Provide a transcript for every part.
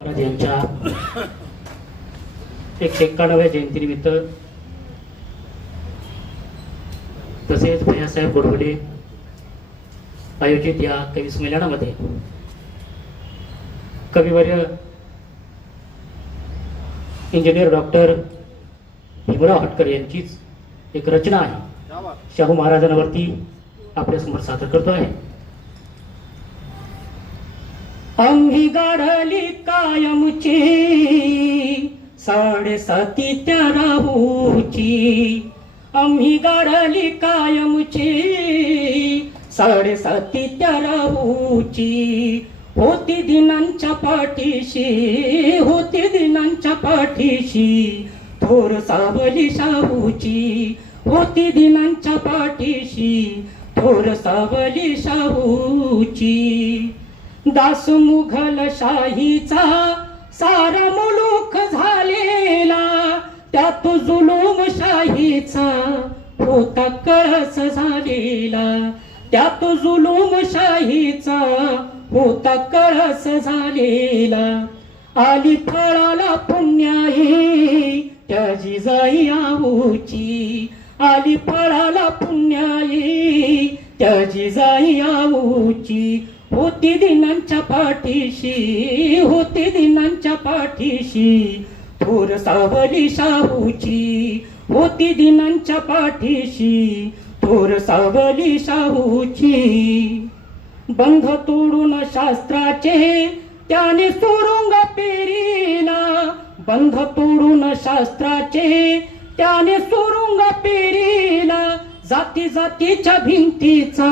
महाराज यांच्या एकशे एक्कावन्नाव्या जयंतीनिमित्त तसेच भैयासाहेब गोडबोले आयोजित या कवी संमेलनामध्ये कविवर्य इंजिनियर डॉक्टर भीमराव हटकर यांचीच एक रचना आहे. शाहू महाराजांवरती आपल्यासमोर सादर करतो आहे. अंगी गाढली कायमची साडेसाती त्या राहूची. आम्ही गाढली कायमची साडेसाती त्या राहूची. होती दिनांच्या पाठीशी होती दिनांच्या पाठीशी थोर सावली शाहूची. होती दिनांच्या पाठीशी थोर सावली शाहूची. दास मुघल शाहीचा सारा मुलूक झालेला त्यात जुलूम शाहीचा होता कळस झालेला. त्यात जुलूम शाहीचा होता कळस झालेला. आली फळाला पुण्याई त्याची जाई आऊची आली फळाला पुण्याई त्या जाई आऊची होती दिनांच्या पाठीशी होती दिनांच्या पाठीशी. थोर सावली शाहूची होती दिनांच्या पाठीशी. थोर सावली शाहूची. बंध तोडून शास्त्राचे त्याने सुरुंग पेरीला बंध तोडून शास्त्राचे त्याने सुरुंग पेरीला जाती जातीच्या भिंतीचा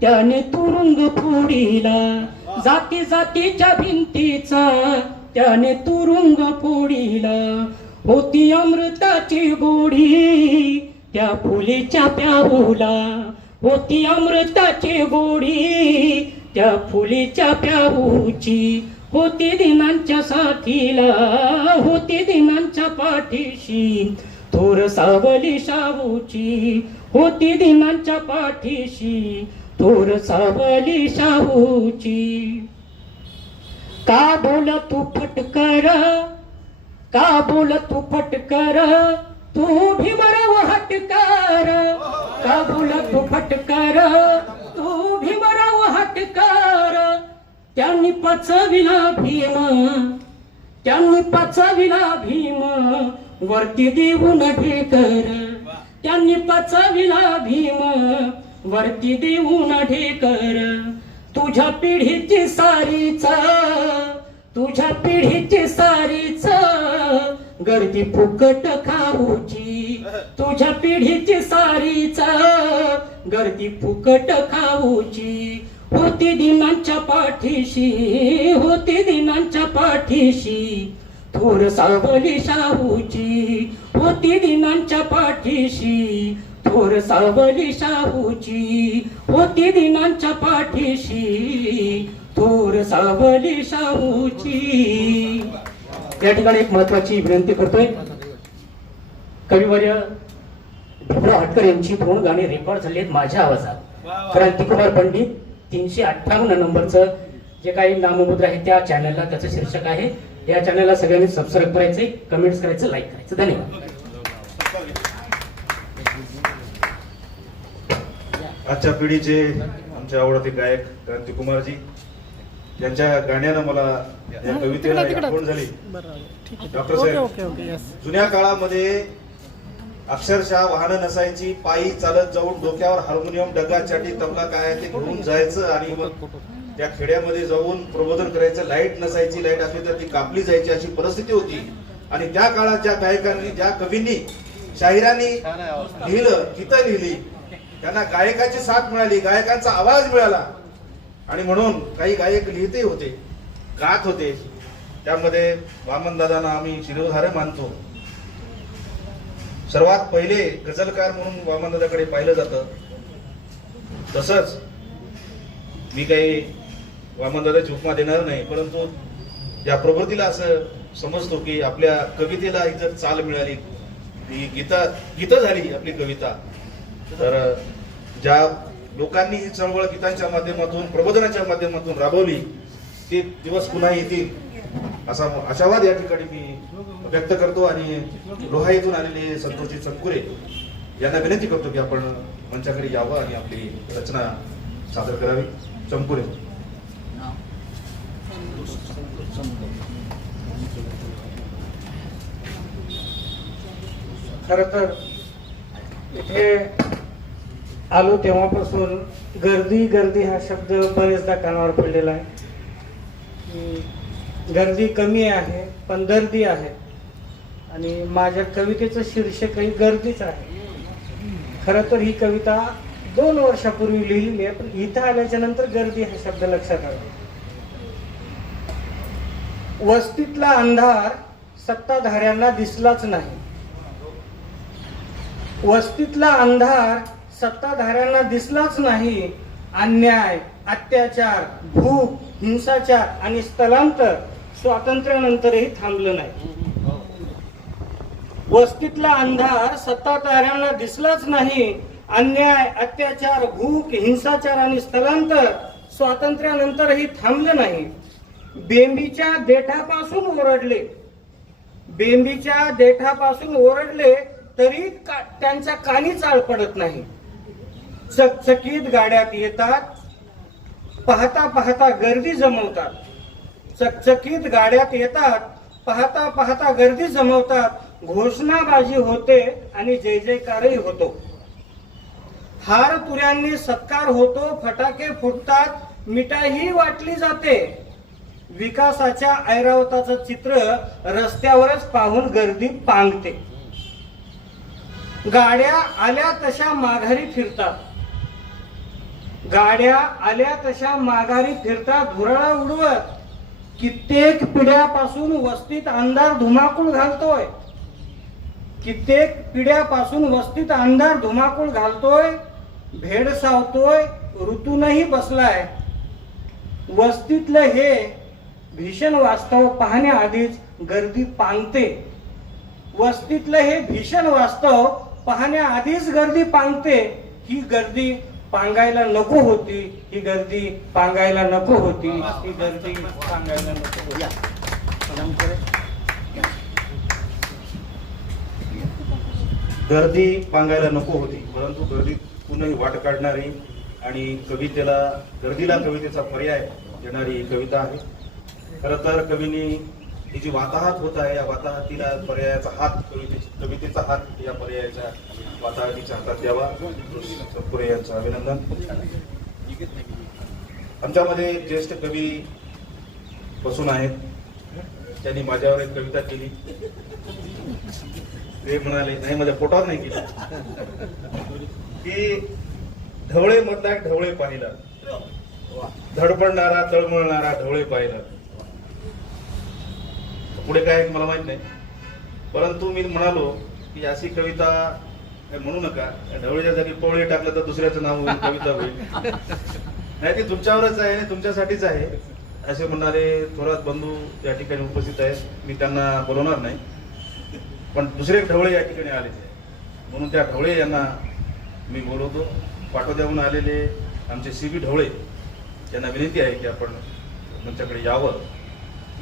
त्याने तुरुंग फोडीला. जाती जातीच्या भिंतीचा त्याने तुरुंग फोडीला. होती अमृताची गोडी त्या फुलीच्या प्याऊला. होती अमृताची गोडी त्या फुलीच्या प्याऊची. होती दिनांच्या साथीला होती दिनांच्या पाठीशी. थोर सावली शाहूची होती दिनांच्या पाठीशी. थोर सावली शाहूची. का बोल तू फटकर का बोल तू फटकर तू भीमराव हटकर का बोल तू फटकर तू भीमराव हटकर त्यांनी पचविला भीम. त्यांनी पचविला भीम. वरती देऊन ढेकर त्यांनी पचविला भीम. वरती देऊन ढेकर. तुझ्या पिढीची सारीच तुझ्या पिढीची सारीच. गर्दी फुकट खाऊची तुझ्या पिढीची सारीच. गर्दी फुकट खाऊची होती दिनांच्या पाठीशी होती दिनांच्या पाठीशी. थोर सावली शाहूची होती दिनांच्या पाठीशी. थोर सावली शाहूची होती दिनांच्या पाठीशी. थोर सावली शाहूची. या ठिकाणी एक महत्वाची विनंती करतोय. कविवर्य भीमराव हटकर यांची दोन गाणी रेकॉर्ड झाली आहेत माझ्या आवाजात. क्रांतिकुमार पंडित तीनशे अठ्ठावन्न नंबरचं जे काही नाममुद्रा आहे त्या चॅनलला त्याचं शीर्षक आहे. या चॅनलला सगळ्यांनी सबस्क्राईब करायचे कमेंट्स करायचं लाईक करायचं. धन्यवाद. आजच्या पिढीचे आमचे आवडते गायक क्रांतिकुमारजी यांच्या गाण्यानं मला या कवितेला आठवण झाली. डॉक्टर साहेब ओके ओके यस जुन्या काळामध्ये अक्षरशः वाहनं नसायची पायी चालत जाऊन डोक्यावर हार्मोनियम डगा चाटी तबला काय आहे ते घेऊन जायचं आणि मग त्या खेड्यामध्ये जाऊन प्रबोधन करायचं. लाइट नसायची लाइट असली तर ती कापली जायची अशी परिस्थिती होती. आणि त्या काळात ज्या गायकांनी ज्या कवींनी शाहिरांनी लिहिलं गीतं लिहिली त्यांना गायकाची साथ मिळाली गायकांचा आवाज मिळाला. आणि म्हणून काही गायक लिहिते होते गात होते. त्यामध्ये वामन दादांना आम्ही शिरोधार मानतो. सर्वात पहिले गझलकार म्हणून वामन दादाकडे पाहिलं जातं. तसंच मी काही वामन दादाची उपमा देणार नाही परंतु या प्रवृत्तीला असं समजतो की आपल्या कवितेला एक जर चाल मिळाली ही गीता गीतं झाली आपली कविता तर ज्या लोकांनी ही चळवळ गीतांच्या माध्यमातून प्रबोधनाच्या माध्यमातून राबवली ते दिवस पुन्हा येतील असा आशावाद या ठिकाणी मी व्यक्त करतो आणि लोहा येथून आलेले संतोषी चंकुरे यांना विनंती करतो की आपण मंचाकडे यावं आणि आपली रचना सादर करावी. चंकुरे खर तर इथे आलो तेव्हापासून गर्दी गर्दी हा शब्द बरेचदा कानावर पडलेला आहे. गर्दी कमी आहे पण दर्दी आहे. आणि माझ्या कवितेचं शीर्षकही गर्दीच आहे. खरं तर ही कविता दोन वर्षापूर्वी लिहिलेली आहे पण इथं आल्याच्यानंतर गर्दी हा शब्द लक्षात आला. वस्तीतला अंधार सत्ताधाऱ्यांना दिसलाच नाही. वस्तीतला अंधार सत्ताधाऱ्यांना दिसलाच नाही. अन्याय अत्याचार भूक हिंसाचार आणि स्थलांतर स्वातंत्र्यानंतरही थांबलं नाही. वस्तीतला अंधार सत्ताधाऱ्यांना दिसलाच नाही. अन्याय अत्याचार भूक हिंसाचार आणि स्थलांतर स्वातंत्र्यानंतरही थांबलं नाही. बेंबीच्या देठापासून ओरडले. बेंबीच्या देठापासून ओरडले तरी का- त्यांच्या कानी चाळ पडत नाही. चकचकीत गाड्यात येतात पाहता पाहता गर्दी जमवतात. चकचकीत गाड्यात येतात पाहता पाहता गर्दी जमवतात. घोषणाबाजी होते आणि जय जयकारही होतो. हार तुऱ्यांनी सत्कार होतो फटाके फुटतात मिठाई वाटली जाते. विकासाच्या ऐरावताचं चित्र रस्त्यावरच पाहून गर्दी पांगते. गाड्या आल्या तशा माघारी फिरतात. गाड्या आल्या तशा माघारी फिरता धुराळा उडवत. कित्येक पिढ्यापासून वस्तीत अंधार धुमाकूळ घालतोय. कित्येक पिढ्यापासून वस्तीत अंधार धुमाकूळ घालतोय. भेडसावतोय ऋतूनही बसलाय. वस्तीतलं हे भीषण वास्तव पाहण्याआधीच गर्दी पांगते. वस्तीतलं हे भीषण वास्तव पाहण्याआधीच गर्दी पांगते. ही गर्दी पांगायला नको होती ही गर्दी पांगायला नको होती ही गर्दी पांगायला नको होती. गर्दी पांगायला नको होती परंतु गर्दीत पुन्हा वाट काढणारी आणि कवितेला गर्दीला कवितेचा पर्याय देणारी ही कविता आहे. खर तर कवीने ही जी वाताहत होत आहे या वाताहतीला पर्यायाचा हात कविते कवितेचा हात या पर्यायाच्या वाताहतीच्या हातात द्यावा. सत्पुरे यांचं अभिनंदन. आमच्यामध्ये ज्येष्ठ कवी बसून आहेत. त्यांनी माझ्यावर एक कविता केली. ते म्हणाले नाही माझ्या पोटावर नाही केली. की ढवळे मधला ढवळे पाहिला. धडपडणारा तळमळणारा ढवळे पाहिला. पुढे काय मला माहीत नाही. परंतु मी म्हणालो की अशी कविता म्हणू नका. या ढवळेच्या जागी पोळे टाकलं तर दुसऱ्याचं नाव होईल कविता होईल. नाही ते तुमच्यावरच आहे आणि तुमच्यासाठीच आहे असे म्हणणारे थोरात बंधू या ठिकाणी उपस्थित आहेत. मी त्यांना बोलवणार नाही. पण दुसरे ढवळे या ठिकाणी आले म्हणून त्या ढवळे यांना मी बोलवतो. पाठोद्याहून आलेले आमचे सी बी ढवळे यांना विनंती आहे की आपण तुमच्याकडे यावं.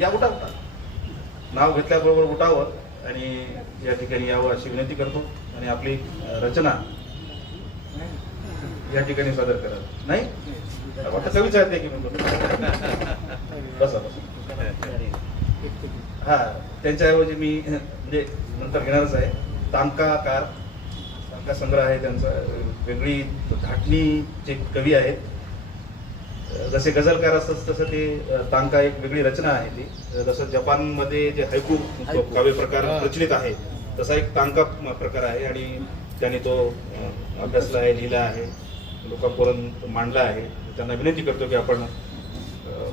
या उठा उठा नाव घेतल्याबरोबर उठावं आणि या ठिकाणी यावं अशी विनंती करतो आणि आपली रचना या ठिकाणी सादर करा. नाही? वाटतं कवीच आहे की म्हणतो बसा बसा. हा त्यांच्याऐवजी मी म्हणजे नंतर घेणारच आहे. तांकाकार तांका संग्रह आहे त्यांचा. वेगळी धाटणीचे कवी आहेत. जसे गझलकार असतात तसं ते तांका एक वेगळी रचना आहे ती. जसं जपानमध्ये जे हैकू काव्य प्रकार प्रचलित आहे तसा एक तांका प्रकार आहे आणि त्यांनी तो अभ्यासला आहे लिहिला आहे लोकांपर्यंत मांडला आहे. त्यांना विनंती करतो की आपण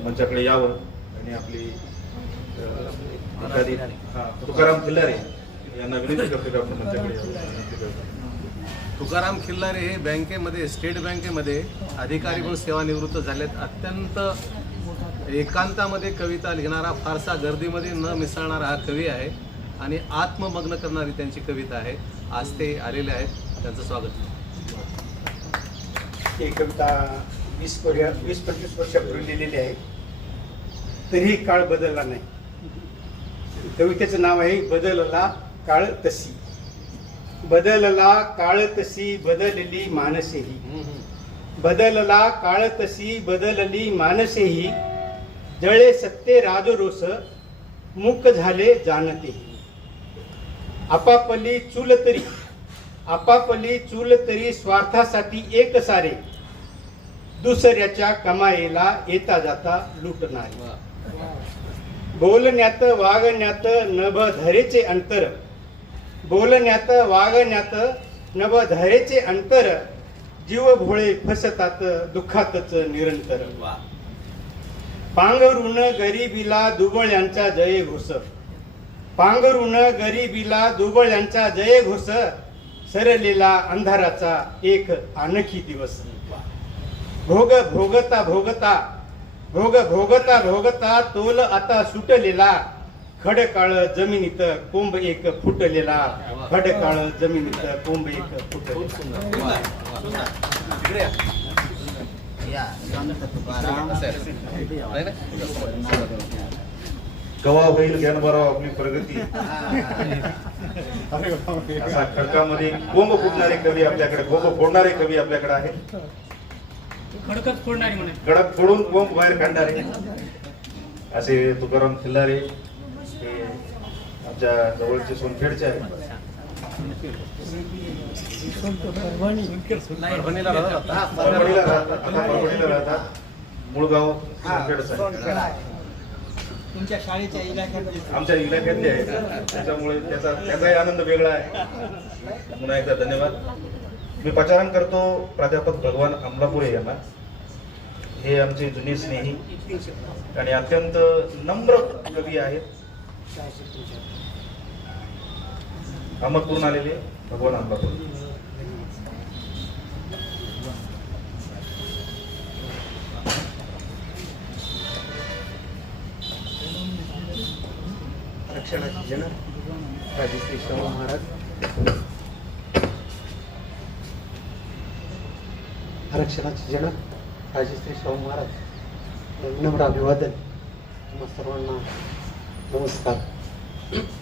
मंचाकडे यावं आणि आपली हा, तुकाराम खिल्लारे यांना विनंती करतो की आपण मंचाकडे यावं. विनंती करतो. तुकाराम खिल्लारे हे बँकेमध्ये स्टेट बँकेमध्ये अधिकारी म्हणून सेवानिवृत्त झालेत. अत्यंत एकांतामध्ये कविता लिहिणारा फारसा गर्दीमध्ये न मिसळणारा हा कवी आहे आणि आत्ममग्न करणारी त्यांची कविता आहे. आज ते आलेले आहेत. त्यांचं स्वागत. ही कविता वीस वीस पंचवीस वर्षापूर्वी लिहिलेली आहे. तरीही काळ बदलला नाही. कवितेचं नाव आहे बदलला काळ तशी. बदलला काळ तशी बदलली मानसेही बदलला काळ तशी बदलली मानसेही जळे सत्ते राजरोस मुक झाले जाणते आपापली चूल तरी आपापली चूल तरी स्वार्थासाठी एक सारे दुसऱ्याच्या कमाईला येता जाता लुटणारे बोलण्यात वागण्यात नभ धरेचे अंतर बोलण्यात वागण्यात नभ धरेचे अंतर जीव भोळे फसतात दुःखातच निरंतर. पांघरून गरिबीला दुबळ्यांचा जय घोष. पांघरून गरिबीला दुबळ्यांचा जय घोष. सरलेला अंधाराचा एक आणखी दिवस. भोग भोगता भोगता भोग भोगता भोगता तोल आता सुटलेला. खडकाळ जमिनीत कोंब एक फुटलेला. खडकाळ जमिनीत कोंब एक फुटलेला? कवा होईल ज्ञान भराव आपली प्रगती. असा खडकामध्ये कोंब फुटणारे कवी आपल्याकडे कोंब फोडणारे कवी आपल्याकडे आहेत. खडकच फोडणारी म्हणे. कडक फोडून कोंब बाहेर काढणारे. असे तुकाराम खिल्लारे आमच्या जवळचे सोनखेडचे आहेत. परभणीला राहतात. परभणीला राहतात. आता परभणीला राहतात. मूळ गाव सोनखेडच आहे. तुमच्या शाळेच्या आमच्या इलाक्यातले आहेत. त्याच्यामुळे त्याचा त्याचाही आनंद वेगळा आहे. पुन्हा एकदा धन्यवाद. मी पाचारण करतो प्राध्यापक भगवान अमलापुरे यांना. हे आमचे जुने स्नेही आणि अत्यंत नम्र कवी आहेत. अहमदपूरून आलेले भगवान अमलापुरे आरक्षणाचे जनक राजश्री शाहू महाराज. आरक्षणाचे जनक राजश्री शाहू महाराज. विनम्र अभिवादन. सर्वांना नमस्कार.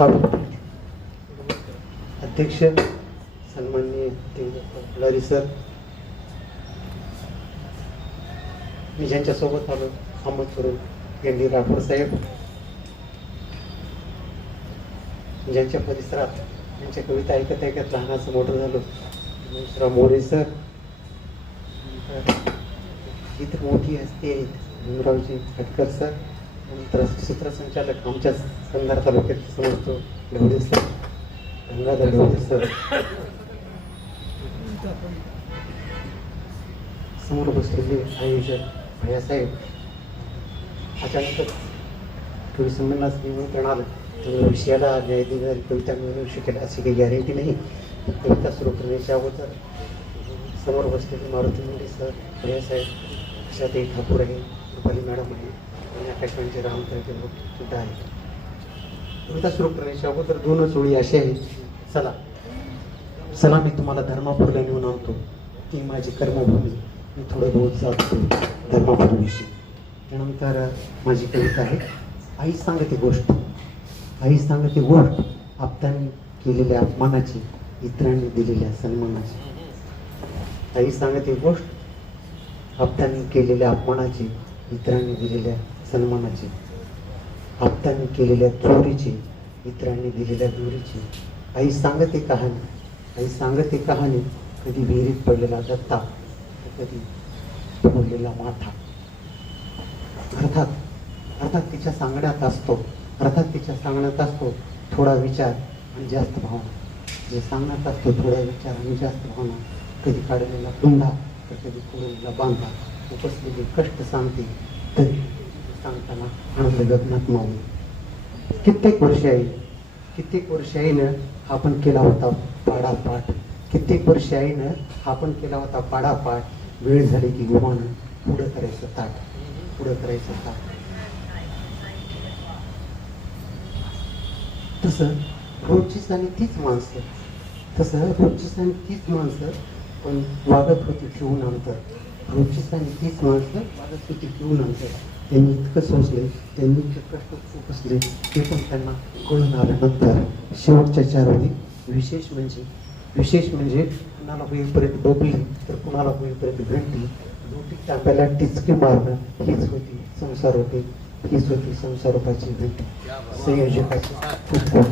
मी काढू. अध्यक्ष सन्माननीय लारी सर मी ज्यांच्यासोबत आलो अहमद करून यांनी राठोड साहेब ज्यांच्या परिसरात त्यांच्या कविता ऐकत ऐकत लहानाचं मोठं झालो दुसरा मोरे सर नंतर इतर मोठी असते भीमरावजी खटकर सर नंतर सूत्रसंचालक आमच्या कंधार तालुक्यात समजतो. ढवळे सर. गंगाधर ढवळे सर. समोर बसलेले आयोजक भैयासाहेब अचानकच कवी संमेलनास निमंत्रण आलं. तर विषयाला न्याय देणारी कविता मिळू शकेल अशी काही गॅरंटी नाही. कविता सुरू करण्याच्या अगोदर समोर बसलेले मारुती मुंडे सर भैयासाहेब अशातही ठाकूर आहे रुपाली मॅडम आहे. आकाशवाणीचे राम लोक सुद्धा आहेत. कविता सुरू करण्याच्या अगोदर दोनच ओळी अशी आहेत. चला. चला मी तुम्हाला धर्मापूरला नेऊन आणतो. ती माझी कर्मभूमी. मी थोडं बहुत जातो धर्मापूरविषयी. त्यानंतर माझी कविता आहे. आई सांगते गोष्ट. आई सांगते गोष्ट. आपत्यांनी केलेल्या अपमानाची इतरांनी दिलेल्या सन्मानाची. आई सांगते गोष्ट. आपत्यांनी केलेल्या अपमानाची इतरांनी दिलेल्या सन्मानाची आपत्यांनी केलेल्या चोरीची मित्रांनी दिलेल्या दोरीची. आई सांगते कहाणी. आई सांगते कहाणी. कधी विहिरीत पडलेला दत्ता तर कधी पडलेला माथा. अर्थात अर्थात तिच्या सांगण्यात असतो. अर्थात तिच्या सांगण्यात असतो थोडा विचार आणि जास्त भावना. जे सांगण्यात असतो थोडा विचार आणि जास्त भावना कधी काढलेला पुंडा तर कधी कोरलेला बांधा. उपसलेले कष्ट सांगते तरी सांगताना आनंद गगनात मावली कित्येक वर्ष आहे कित्येक वर्ष आईनं आपण केला होता पाडापाठ. कित्येक वर्ष आईनं आपण केला होता पाडापाठ. वेळ झाली की गुमानं पुढं करायचं ताट पुढं करायचं ताट. तसं रोजचीच आणि तीच माणसं. तसं रोजचीच आणि तीच माणसं पण वागत होती ठेवून अंतर रोजचीच आणि तीच माणसं वागत होती ठेवून अंतर त्यांनी इतकं सोचले त्यांनी इतके कष्ट फोकसले ते पण त्यांना कळून आल्यानंतर शेवटच्या चार विशेष म्हणजे विशेष म्हणजे कुणाला होईपर्यंत डोबली तर कुणाला होईपर्यंत भेटली. रोटी टाकायला टिचकी मारणं हीच होती संसार होते हीच होती संसारोपाची भेट. संयोजकाची खूप खूप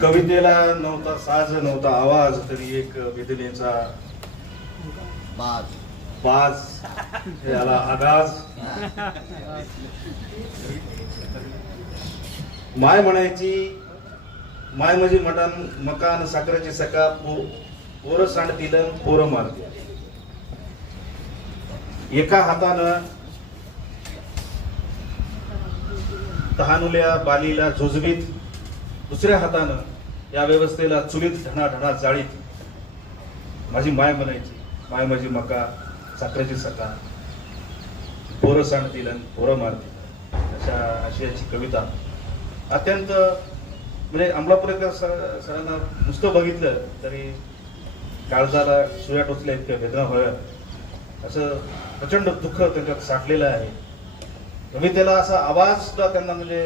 कवितेला नव्हता साज नव्हता आवाज तरी एक वेदनेचा पाच याला आगाज. माय म्हणायची माय म्हणजे मटण मकान साखरेची सका पोरं सांडतील पोरं मारतील. एका हातानं तहानुल्या बालीला झुजवीत दुसऱ्या हातानं या व्यवस्थेला चुलीत ढणाढणा जाळीत. माझी माय म्हणायची माय माझी मका साखरेची सका पोरं सांडतील आणि पोरं मारतील. अशा आशयाची कविता. अत्यंत म्हणजे अमलापूरकर सर सरांना नुसतं बघितलं तरी काळजाला सुया टोचल्या इतक्या वेदना व्हाव्यात असं प्रचंड दुःख त्यांच्यात साठलेलं आहे. कवितेला असा आवाज सुद्धा त्यांना म्हणजे